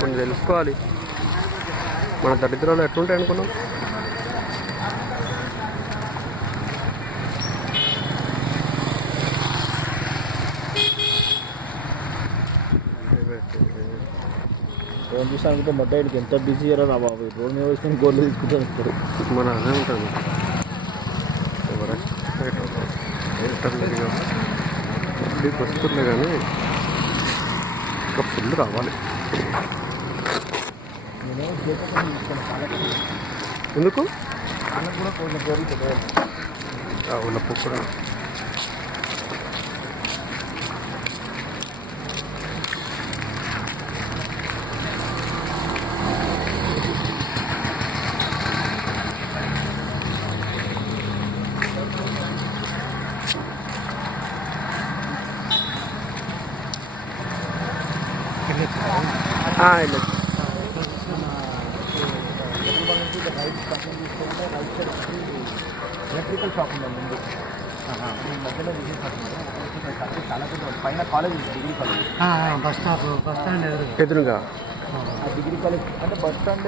కొన్ని తెలుసుకోవాలి. మన దరిద్రాలు ఎట్లుంటాయి అనుకున్నాం. ఫోన్ చూసానుకుంటే మొట్టాయికి ఎంత బిజీ అయ్యారో నా బాబు. రోడ్ మీద వేసుకొని గోర్లు తీసుకుంటాను ఇప్పుడు. మన అదే ఉంటుంది. వస్తుండే కానీ ఇంకా ఫుల్ రావాలి. ఎందుకు ఉలప్పు కూడా ఎలక్ట్రికల్ షాప్ ఉందండి ముందు మధ్యలో చాలా పైన college degree college bus stand ఎదురుగా డిగ్రీ కాలేజ్ అంటే బస్ స్టాండ్